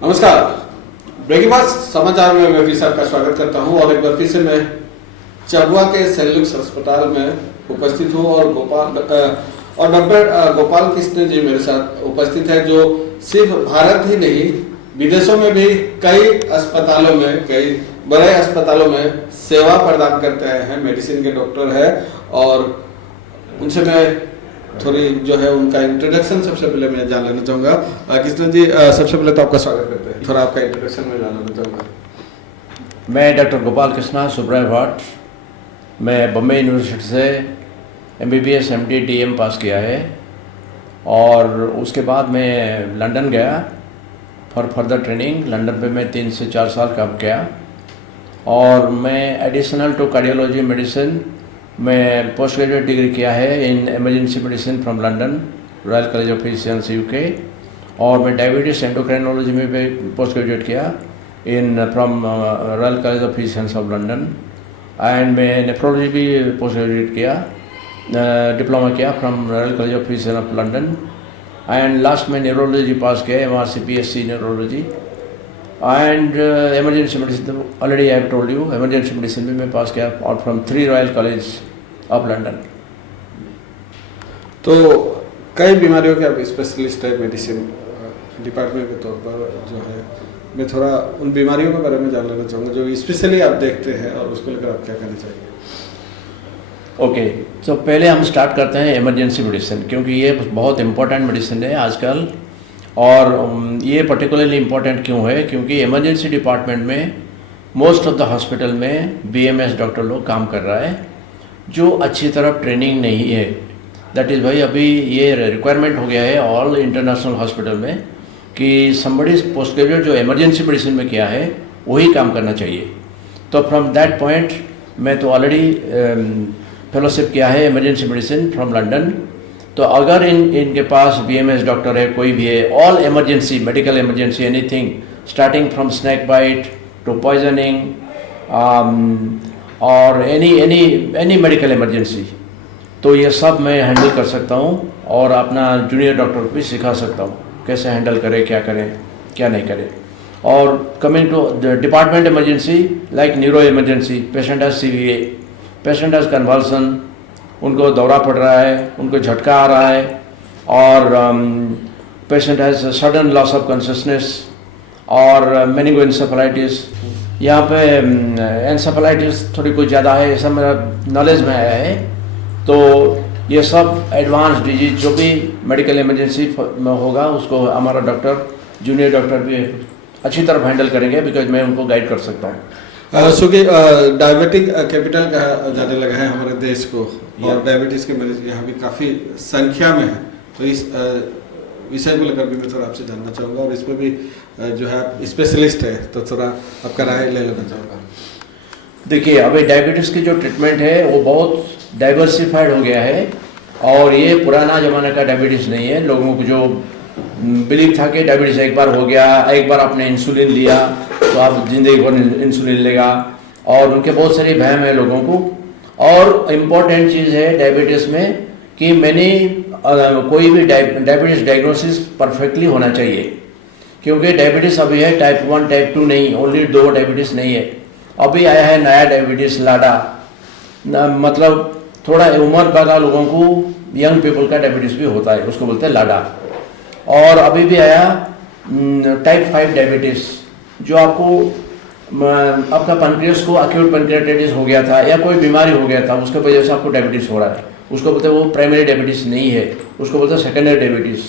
नमस्कार, breaking fast समाचार में मैं फिर आपका स्वागत करता हूं और एक बार फिर से मैं चबुआ के सेंट लुक्स अस्पताल में उपस्थित हूं और डॉक्टर गोपाल कृष्ण जी मेरे साथ उपस्थित है, जो सिर्फ भारत ही नहीं विदेशों में भी कई अस्पतालों में, कई बड़े अस्पतालों में सेवा प्रदान करते हैं, मेडिसिन के डॉक्टर है। और उनसे मैं थोड़ी जो है उनका इंट्रोडक्शन सबसे पहले मैं जान लेना चाहूँगा। कृष्ण जी, सबसे पहले तो आपका स्वागत करते हैं, थोड़ा आपका इंट्रोडक्शन में जान लेना चाहूँगा। मैं डॉक्टर गोपाल कृष्णा सुब्राय भाट, मैं बम्बई यूनिवर्सिटी से MBBS MD DM पास किया है और उसके बाद मैं लंदन गया फॉर फर्दर ट्रेनिंग। लंदन पे मैं 3 से 4 साल काम किया और मैं एडिशनल टू कार्डियोलॉजी मेडिसिन मैं पोस्ट ग्रेजुएट डिग्री किया है in emergency medicine from London, royal college of physicians UK। और मैं डायबिटीज एंडोक्राइनोलॉजी में भी पोस्ट ग्रेजुएट किया in from royal college of physicians of London. And मैं नेफ्रोलॉजी भी पोस्ट ग्रेजुएट किया, डिप्लोमा किया from royal college of physicians of London. And last में न्यूरोलॉजी पास किया, MRC PSc neurology. And emergency medicine already I have told you, emergency medicine में मैं पास किया और from 3 royal college of London. तो कई बीमारियों के आप स्पेशलिस्ट है मेडिसिन डिपार्टमेंट के तौर पर, जो है मैं थोड़ा उन बीमारियों के बारे में जान लेना चाहूँगा जो स्पेशली आप देखते हैं और उसको लेकर आप क्या कहना चाहिए। ओके, तो पहले हम स्टार्ट करते हैं इमरजेंसी मेडिसिन, क्योंकि ये बहुत इंपॉर्टेंट मेडिसिन है आजकल। और ये पर्टिकुलरली इम्पोर्टेंट क्यों है, क्योंकि इमरजेंसी डिपार्टमेंट में मोस्ट ऑफ द हॉस्पिटल में BMS डॉक्टर लोग काम कर रहा है जो अच्छी तरह ट्रेनिंग नहीं है। दैट इज़ भाई अभी ये रिक्वायरमेंट हो गया है ऑल इंटरनेशनल हॉस्पिटल में कि समबडी पोस्ट ग्रेजुएट जो इमरजेंसी मेडिसिन में किया है वही काम करना चाहिए। तो फ्रॉम दैट पॉइंट मैं तो ऑलरेडी फेलोशिप किया है इमरजेंसी मेडिसिन फ्रॉम लंदन। तो अगर इनके पास BMS डॉक्टर है, कोई भी है, all emergency, medical emergency, anything starting from snake bite to poisoning और एनी मेडिकल इमरजेंसी, तो ये सब मैं हैंडल कर सकता हूँ और अपना जूनियर डॉक्टर को भी सिखा सकता हूँ कैसे हैंडल करें, क्या करें, क्या नहीं करें। और coming to department emergency like neuro emergency, patient has CVA, patient has convulsion, उनको दौरा पड़ रहा है, उनको झटका आ रहा है और patient has sudden loss of consciousness और मेनिंगोएन्सेफेलाइटिस। यहाँ पे एन्सेफेलाइटिस थोड़ी कुछ ज़्यादा है, ऐसा मेरा नॉलेज में आया है। तो ये सब एडवांस डिजीज जो भी मेडिकल इमरजेंसी में होगा उसको हमारा डॉक्टर, जूनियर डॉक्टर भी अच्छी तरह हैंडल करेंगे, बिकॉज मैं उनको गाइड कर सकता हूँ। क्योंकि डायबिटिक कैपिटल कहा जाने लगा है हमारे देश को और डायबिटीज़ के मरीज यहाँ भी काफ़ी संख्या में है, तो इस विषय को लेकर भी मैं थोड़ा आपसे जानना चाहूँगा और इसमें भी जो है आप स्पेशलिस्ट है तो थोड़ा आपका राय ले लेना चाहूँगा। देखिए, अभी डायबिटीज़ की जो ट्रीटमेंट है वो बहुत डाइवर्सिफाइड हो गया है और ये पुराना ज़माने का डायबिटीज़ नहीं है। लोगों को जो बिलीव था कि डायबिटीज़ एक बार हो गया, एक बार आपने इंसुलिन लिया तो आप जिंदगी भर इंसुलिन लेगा, और उनके बहुत सारी वहम है लोगों को। और इम्पोर्टेंट चीज़ है डायबिटीज़ में कि कोई भी डायबिटीज़ डायग्नोसिस परफेक्टली होना चाहिए, क्योंकि डायबिटीज़ अभी है टाइप 1 टाइप 2 नहीं, ओनली 2 डायबिटीज़ नहीं है। अभी आया है नया डायबिटीज़ लाडा, मतलब थोड़ा उम्र वाला लोगों को, यंग पीपल का डायबिटीज़ भी होता है, उसको बोलते हैं लाडा। और अभी भी आया टाइप 5 डायबिटीज़, जो आपका पैनक्रियास को एक्यूट पैनक्रियाटाइटिस हो गया था या कोई बीमारी हो गया था, उसके वजह से आपको डायबिटीज़ हो रहा है, उसको बोलते हैं वो प्राइमरी डायबिटीज़ नहीं है, उसको बोलते हैं सेकेंडरी डायबिटीज़।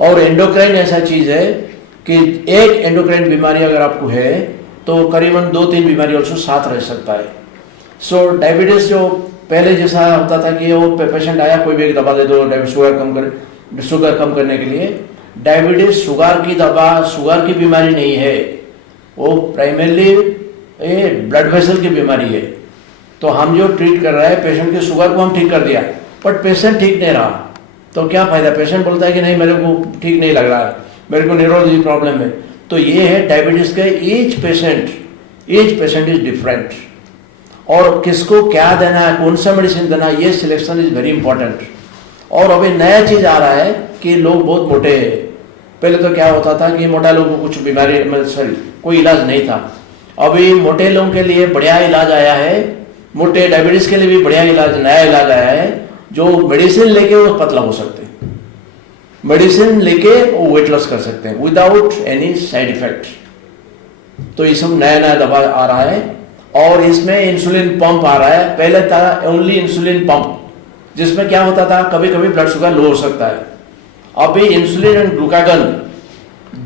और एंडोक्राइन ऐसा चीज़ है कि एक एंडोक्राइन बीमारी अगर आपको है तो करीबन 2-3 बीमारी ऑल्सो साथ रह सकता है। सो डायबिटीज़ जो पहले जैसा होता था कि वो पेशेंट आया कोई भी एक दवा दे दो शुगर कम करने के लिए, डायबिटीज़ शुगर की दवा, शुगर की बीमारी नहीं है, वो प्राइमरली ब्लड वेसल की बीमारी है। तो हम जो ट्रीट कर रहे हैं पेशेंट के शुगर को हम ठीक कर दिया, बट पेशेंट ठीक नहीं रहा तो क्या फ़ायदा। पेशेंट बोलता है कि नहीं मेरे को ठीक नहीं लग रहा है, मेरे को न्यूरोलॉजी प्रॉब्लम है। तो ये है डायबिटीज़ के ईच पेशेंट इज डिफरेंट, और किसको क्या देना है, कौन सा मेडिसिन देना है, ये सिलेक्शन इज वेरी इंपॉर्टेंट। और अभी नया चीज़ आ रहा है कि लोग बहुत मोटे हैं, पहले तो क्या होता था कि मोटा लोगों को कुछ बीमारी सॉरी कोई इलाज नहीं था। अभी मोटे लोगों के लिए बढ़िया इलाज आया है, मोटे डायबिटीज के लिए भी बढ़िया इलाज, नया इलाज आया है, जो मेडिसिन लेके वो पतला हो सकते हैं, मेडिसिन लेके वो वेट लॉस कर सकते हैं विदाउट एनी साइड इफेक्ट। तो ये सब नया नया दवा आ रहा है और इसमें इंसुलिन पंप आ रहा है। पहले था ओनली इंसुलिन पंप, जिसमें क्या होता था कभी कभी ब्लड शुगर लो हो सकता है। अभी इंसुलिन एंड ग्लूकागन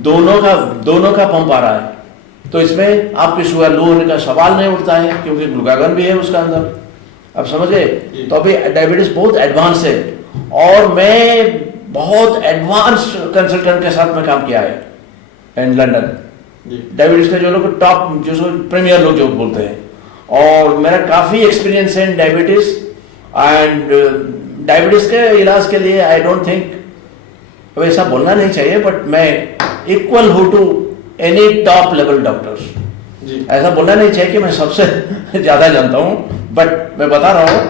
दोनों का पंप आ रहा है, तो इसमें आपकी शुगर लो होने का सवाल नहीं उठता है, क्योंकि ग्लूकागन भी है उसका अंदर। अब समझ गए? तो अभी डायबिटीज बहुत एडवांस है और मैं बहुत एडवांस कंसल्टेंट के साथ में काम किया है इन लंदन। डायबिटीज के जो लोग टॉप, जो प्रीमियर लोग जो बोलते हैं, और मेरा काफी एक्सपीरियंस है इन डायबिटीज। एंड डायबिटीज के इलाज के लिए आई डोंट थिंक, वैसा बोलना नहीं चाहिए, बट मैं इक्वल हूँ to any top level doctors. ऐसा बोलना नहीं चाहिए कि मैं सबसे ज्यादा जानता हूँ, बट मैं बता रहा हूँ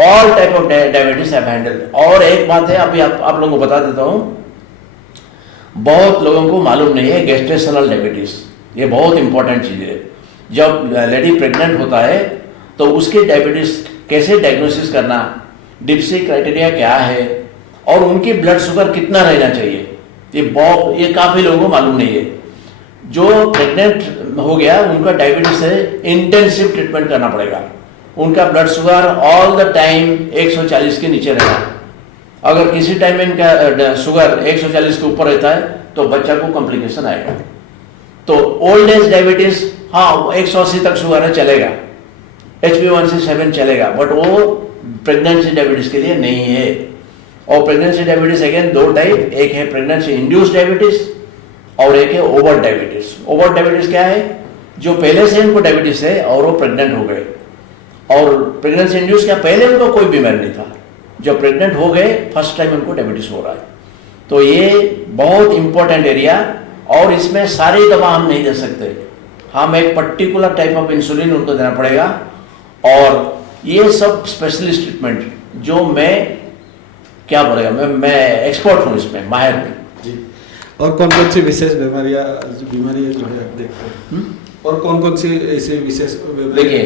all type of diabetes have handled. और एक बात है, अभी आप लोगों को बता देता हूँ, बहुत लोगों को मालूम नहीं है गेस्टेशनल डायबिटीज, ये बहुत इंपॉर्टेंट चीज है। जब लेडी प्रेग्नेंट होता है तो उसकी डायबिटीज कैसे डायग्नोसिस करना, डिप्सी क्राइटेरिया क्या है, और उनकी ब्लड शुगर कितना रहना चाहिए, ये काफी लोगों को मालूम नहीं है। जो प्रेग्नेंट हो गया उनका डायबिटीज से इंटेंसिव ट्रीटमेंट करना पड़ेगा। उनका blood sugar all the time 140 के नीचे रहना। अगर किसी टाइम में इनका शुगर 140 के ऊपर रहता है तो बच्चा को कॉम्प्लिकेशन आएगा। तो ओल्ड एज डायबिटीज, हाँ 180 तक शुगर है चलेगा, HbA1c 7 चलेगा, बट वो प्रेगनेंसी डायबिटीज के लिए नहीं है। और प्रेगनेंसी डायबिटीज अगेन दो टाइप, एक है प्रेगनेंसी इंड्यूस्ड डायबिटीज और एक है ओवर डायबिटीज। ओवर डायबिटीज क्या है? जो पहले से इनको डायबिटीज है और वो प्रेग्नेंट हो गए, और प्रेगनेंसी इंड्यूस क्या, पहले उनको कोई बीमारी नहीं था, जब प्रेग्नेंट हो गए फर्स्ट टाइम उनको डायबिटीज हो रहा है। तो ये बहुत इंपॉर्टेंट एरिया, और इसमें सारी दवा हम नहीं दे सकते, हम एक पर्टिकुलर टाइप ऑफ इंसुलिन उनको देना पड़ेगा। और ये सब स्पेशलिस्ट ट्रीटमेंट जो मैं क्या बोलेगा, मैं एक्सपर्ट हूँ इसमें, माहिर हूँ जी। और कौन कौन सी विशेष बीमारियां जो है आप देखते हैं, और कौन कौन सी ऐसी विशेष देखिए,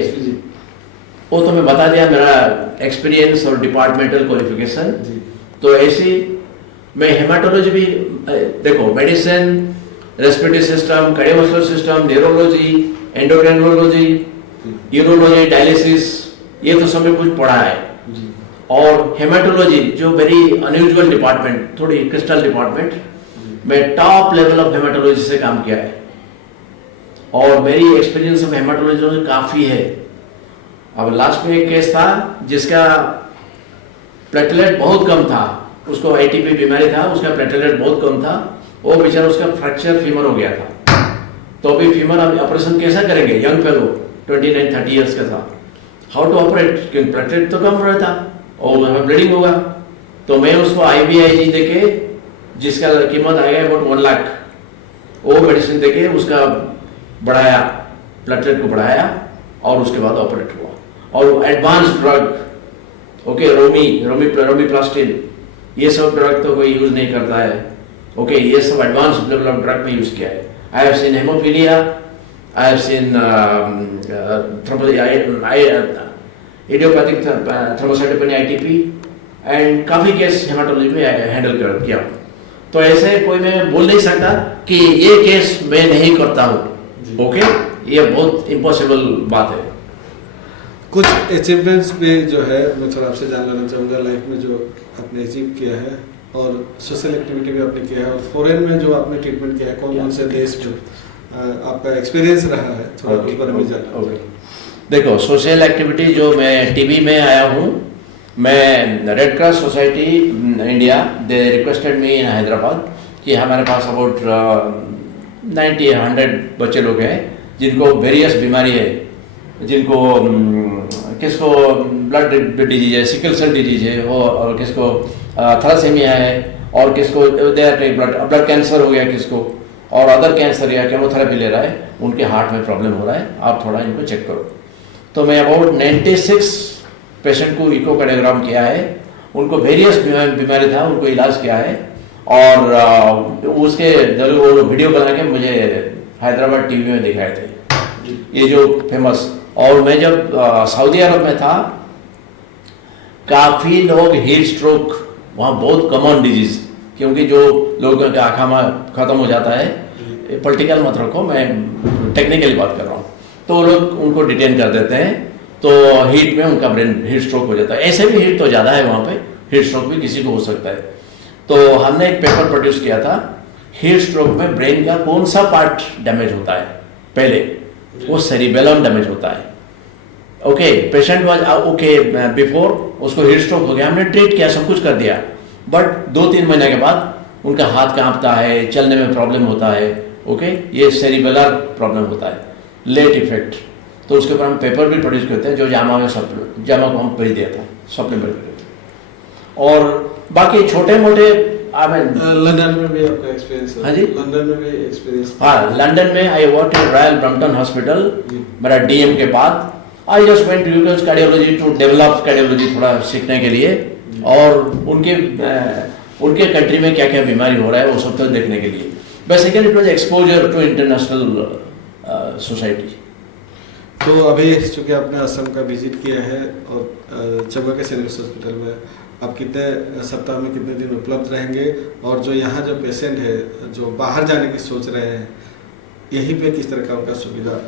वो तो मैं बता दिया मेरा एक्सपीरियंस और डिपार्टमेंटल क्वालिफिकेशन। तो ऐसी मैं हेमाटोलॉजी भी देखो, medicine, respiratory system, cardiovascular system, neurology, endocrinology, urology, dialysis, ये तो सब में कुछ पढ़ा है। और हेमाटोलॉजी जो वेरी अनयूजुअल डिपार्टमेंट, थोड़ी क्रिस्टल डिपार्टमेंट, मैं टॉप लेवल ऑफ हेमाटोलॉजी से काम किया है और मेरी एक्सपीरियंस ऑफ हेमाटोलॉजी काफी है। अब लास्ट में एक केस था जिसका प्लेटलेट बहुत कम था, उसको आईटीपी बीमारी था, उसका प्लेटलेट बहुत कम था, वो बेचारा उसका फ्रैक्चर फीमर हो गया था। तो अभी फीमर ऑपरेशन कैसा करेंगे, यंग फेलो 29-30 इयर्स का था, हाउ टू ऑपरेट, क्योंकि प्लेटलेट तो कम रहता और हमें ब्लीडिंग होगा। तो मैं उसको IVIG देके, जिसका कीमत आएगा अबाउट 1 लाख, वो मेडिसिन देके उसका बढ़ाया, प्लेटलेट को बढ़ाया और उसके बाद ऑपरेट हुआ। और एडवांस ड्रग, ओके, रोमीप्लास्टिन, ये सब ड्रग तो कोई यूज नहीं करता है, ओके, ये सब एडवांस लेवल ऑफ ड्रग में यूज किया है। I have seen haemophilia, I have seen idiopathic thrombocytopenia ITP, and काफी केस हेमाटोलॉजी में हैंडल किया। तो ऐसे कोई मैं बोल नहीं सकता कि ये केस मैं नहीं करता हूँ, ओके, ये बहुत इम्पॉसिबल बात है। कुछ अचीवमेंट्स भी जो है मैं थोड़ा आपसे जान लेना चाहूँगा, लाइफ में जो आपने अचीव किया है और सोशल एक्टिविटी भी आपने किया है, और फॉरेन में जो आपने ट्रीटमेंट किया है, कौन कौन से देश में आपका एक्सपीरियंस रहा है, थोड़ा उस बारे में जानना। देखो, सोशल एक्टिविटी जो मैं टीवी में आया हूँ, मैं red cross society India, they requested me in Hyderabad कि हमारे पास अबाउट 90-100 बच्चे लोग हैं जिनको वेरियस बीमारी है, जिनको किसको ब्लड डिजीज है, सिकल सेल डिजीज है, और किसको थैलेसीमिया है, और किसको ब्लड कैंसर हो गया किसको, और अदर कैंसर या केमोथेरेपी ले रहा है, उनके हार्ट में प्रॉब्लम हो रहा है, आप थोड़ा इनको चेक करो। तो मैं अबाउट 96 पेशेंट को इकोकार्डियोग्राम किया है, उनको वेरियस बीमारी था, उनको इलाज किया है, और उसके जरूर वो वीडियो बना के मुझे हैदराबाद टीवी में दिखाए थे, ये जो फेमस। और मैं जब सऊदी अरब में था, काफ़ी लोग हीट स्ट्रोक, वहाँ बहुत कॉमन डिजीज, क्योंकि जो लोगों का आँखा खत्म हो जाता है, पॉलिटिकल मत रखो, मैं टेक्निकली बात कर रहा हूँ, तो वो लोग उनको डिटेन कर देते हैं, तो हीट में उनका ब्रेन हीट स्ट्रोक हो जाता है। ऐसे भी हीट तो ज़्यादा है वहाँ पे, हीट स्ट्रोक भी किसी को हो सकता है। तो हमने एक पेपर प्रोड्यूस किया था, हीट स्ट्रोक में ब्रेन का कौन सा पार्ट डैमेज होता है। पहले वो सेरिबेलम डैमेज होता है। Okay, patient was okay before, उसको हीट स्ट्रोक हो गया, हमने ट्रीट किया, सब कुछ कर दिया, बट 2-3 महीने के बाद उनका हाथ कांपता है, चलने में प्रॉब्लम होता है। ओके, ये सेरिबेलर प्रॉब्लम होता है, लेट इफेक्ट। तो उसके ऊपर हम पेपर भी प्रोड्यूस करते हैं, जो जामा को हम भेज दिया था, सप्लीमेंट। और बाकी छोटे मोटे लंदन में भी आपका एक्सपीरियंस है? हाँ जी, लंदन में भी एक्सपीरियंस? हाँ, लंदन में I work in Royal Brompton hospital, मेरा डीएम के बाद। I just went to UK's cardiology to develop cardiology थोड़ा सीखने के लिए, और उनके कंट्री में क्या क्या बीमारी हो रहा है वो सब तो देखने के लिए। Basically it was exposure to international society. तो अभी चूंकि आपने असम का विजिट किया है, और चबुआ के st. लुइस हॉस्पिटल में आप कितने सप्ताह में कितने दिन उपलब्ध रहेंगे, और जो यहाँ जो पेशेंट है जो बाहर जाने की सोच रहे हैं, यहीं पे किस तरह का उनका सुविधा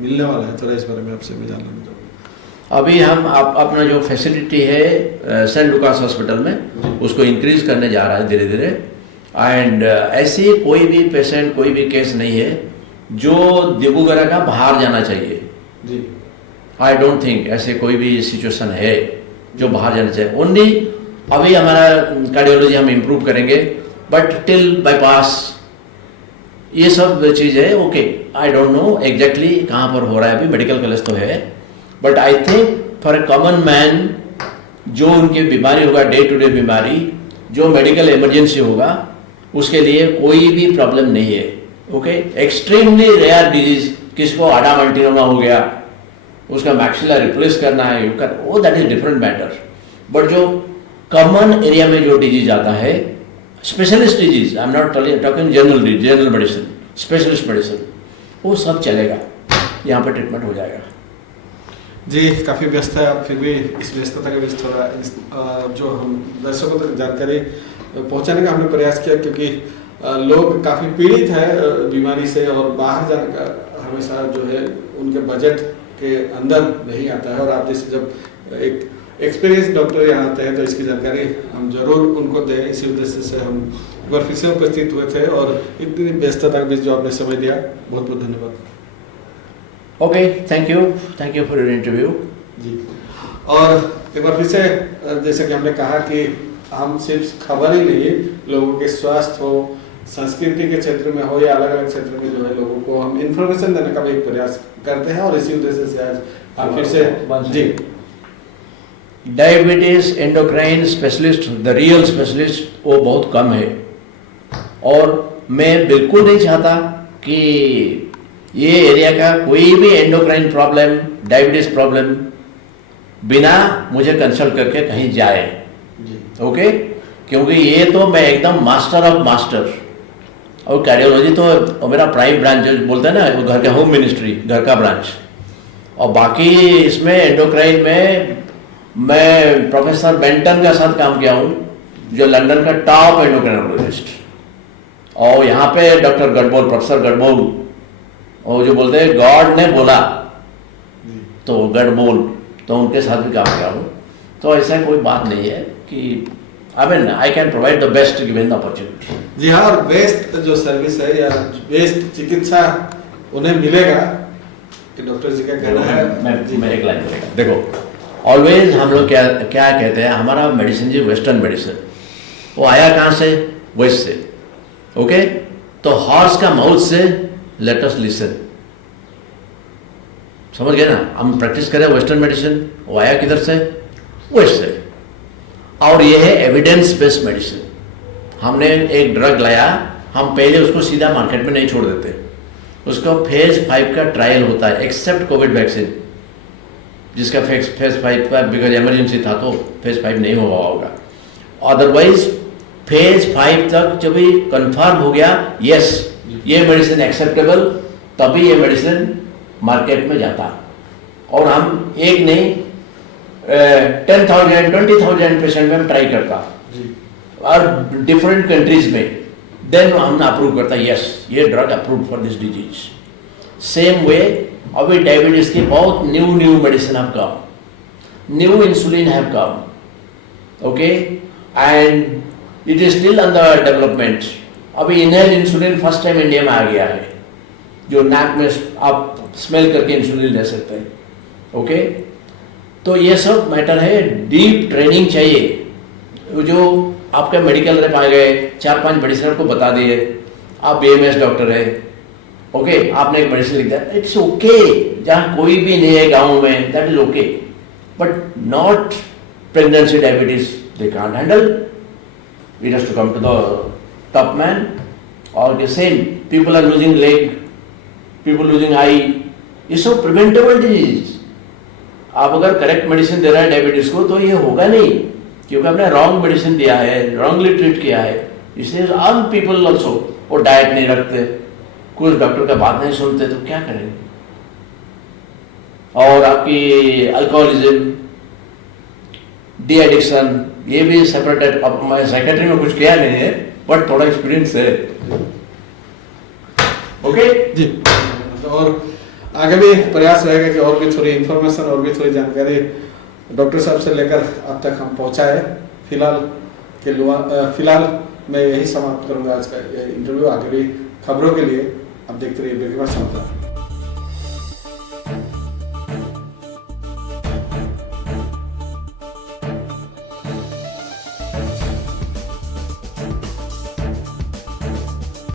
मिलने वाला है, थोड़ा इस बारे में आपसे मैं जानना चाहूँगा। अभी हम अपना जो फैसिलिटी है सेंट लुकास हॉस्पिटल में, उसको इंक्रीज करने जा रहा है धीरे धीरे। एंड ऐसी कोई भी पेशेंट, कोई भी केस नहीं है जो दिब्रुगढ़ का बाहर जाना चाहिए जी। आई डोंट थिंक ऐसे कोई भी सिचुएशन है जो बाहर जाना चाहिए। ओनली अभी हमारा कार्डियोलॉजी हम इम्प्रूव करेंगे, बट टिल बाईपास ये सब चीज़ है। Okay, I don't know exactly कहाँ पर हो रहा है, अभी मेडिकल कॉलेज तो है, but I think for a common man जो उनकी बीमारी होगा, डे टू डे बीमारी, जो मेडिकल इमरजेंसी होगा, उसके लिए कोई भी प्रॉब्लम नहीं है। ओके, एक्सट्रीमली रेयर डिजीज, किसको आडामांटिनोमा हो गया, उसका मैक्सिला रिप्लेस करना है, वो that is different matter. But जो कॉमन एरिया में जो डिजीज आता है, specialist disease, I am not talking general medicine, specialist medicine, वो सब चलेगा, यहाँ पर ट्रीटमेंट हो जाएगा। जी, काफ़ी व्यस्त है आप, फिर भी इस व्यस्तता के बीच थोड़ा जो हम दर्शकों तक जानकारी पहुंचाने का हमने प्रयास किया, क्योंकि लोग काफ़ी पीड़ित हैं बीमारी से, और बाहर जाने का हमेशा जो है उनके बजट के अंदर नहीं आता है। और आप जैसे जब एक एक्सपीरियंस डॉक्टर यहाँ आते हैं तो इसकी जानकारी हम जरूर उनको दें, इसी उद्देश्य से हम एक बार फिर से उपस्थित हुए थे, और इतनी व्यस्तता के बीच जो आपने समय दिया, बहुत बहुत धन्यवाद। Okay, thank you for your interview. जी, और एक बार फिर से जैसे कि हमने कहा कि हम सिर्फ खबर ही नहीं, लोगों के स्वास्थ्य हो, संस्कृति के क्षेत्र में हो, या अलग अलग क्षेत्र में जो है लोगों को हम इंफॉर्मेशन देने का भी एक प्रयास करते हैं, और इसी उद्देश्य से आज हम फिर से जी, diabetes endocrine specialist, the real specialist वो बहुत कम है, और मैं बिल्कुल नहीं चाहता कि ये एरिया का कोई भी एंडोक्राइन प्रॉब्लम, डायबिटीज प्रॉब्लम बिना मुझे कंसल्ट करके कहीं जाए। ओके, क्योंकि ये तो मैं एकदम मास्टर ऑफ मास्टर, और कार्डियोलॉजी तो मेरा प्राइम ब्रांच जो बोलते हैं ना, वो घर का होम मिनिस्ट्री, घर का ब्रांच। और बाकी इसमें एंडोक्राइन में मैं प्रोफेसर बेंटन का साथ काम किया हूँ, जो लंदन का टॉप एंडोक्राइनोलॉजिस्ट, और यहाँ पे डॉक्टर गढ़बोल, प्रोफेसर गढ़बोल, और जो बोलते हैं गॉड ने बोला, तो गढ़बोल, तो उनके साथ भी काम किया हूँ। तो ऐसा कोई बात नहीं है कि I can provide the best given the opportunity. जी हाँ, और बेस्ट जो सर्विस है या बेस्ट चिकित्सा उन्हें मिलेगा, कि डॉक्टर जी का कहना है। मैं एक लाइन बोलेगा, देखो ऑलवेज हम लोग क्या कहते हैं, हमारा मेडिसिन जी वेस्टर्न मेडिसिन, वो आया कहाँ से? वेस्ट से। ओके, तो हॉर्स का माउथ से लेट अस लिसन, समझ गए ना? हम प्रैक्टिस करें वेस्टर्न मेडिसिन, वो आया किधर से? वेस्ट से। और ये है एविडेंस बेस्ड मेडिसिन। हमने एक ड्रग लाया, हम पहले उसको सीधा मार्केट में नहीं छोड़ देते, उसका फेज 5 का ट्रायल होता है, एक्सेप्ट कोविड वैक्सीन, जिसका फेज 5 का बिकॉज इमरजेंसी था तो फेज 5 नहीं हुआ होगा। अदरवाइज फेज 5 तक जब ये कंफर्म हो गया यस ये मेडिसिन एक्सेप्टेबल, तभी ये मेडिसिन मार्केट में जाता। और हम एक नहीं 10,000 20,000 पेशेंट में हम ट्राई करता और डिफरेंट कंट्रीज में, देन हमने अप्रूव करता यस ये drug approve for this disease. Same way अभी डायबिटीज की बहुत new medicine have come, new insulin have come, okay, and it is still under development. अभी inhale insulin first time India में आ गया है, जो नाक में आप स्मेल करके इंसुलिन ले सकते हैं, ओके। तो ये सब मैटर है, डीप ट्रेनिंग चाहिए। जो आपके मेडिकल रेप आ गए 4-5 मेडिसिन आपको बता दिए, आप BMS डॉक्टर है, ओके, आपने एक मेडिसिन लिख दिया, इट्स ओके, जहाँ कोई भी नहीं है गाँव में, that is okay, but not pregnancy diabetes, they can't handle, it has to come to the top man. और the same people are losing leg, people losing eye, ये सब प्रिवेंटेबल डिजीज। आप अगर करेक्ट मेडिसिन दे रहे हैं diabetes को तो ये होगा नहीं, क्योंकि आपने रॉन्ग मेडिसिन दिया है, रॉन्गली ट्रीट किया है। इसलिए आम पीपल ऑल्सो वो डाइट नहीं रखते, कुछ डॉक्टर का बात नहीं सुनते, तो क्या करेंगे। और आपकी अल्कोहलिज्म, डी एडिक्शन, ये भी सेपरेटेड। अब मैं सेक्रेटरी में कुछ किया नहीं है, बट थोड़ा एक्सपीरियंस है, ओके जी। और आगे भी प्रयास रहेगा कि और भी थोड़ी इंफॉर्मेशन और भी थोड़ी जानकारी डॉक्टर साहब से लेकर अब तक हम पहुंचाए। फिलहाल मैं यही समाप्त करूंगा आज का इंटरव्यू। आगे भी खबरों के लिए आप देखते रहिए ब्रेकिंग न्यूज़ समाचार।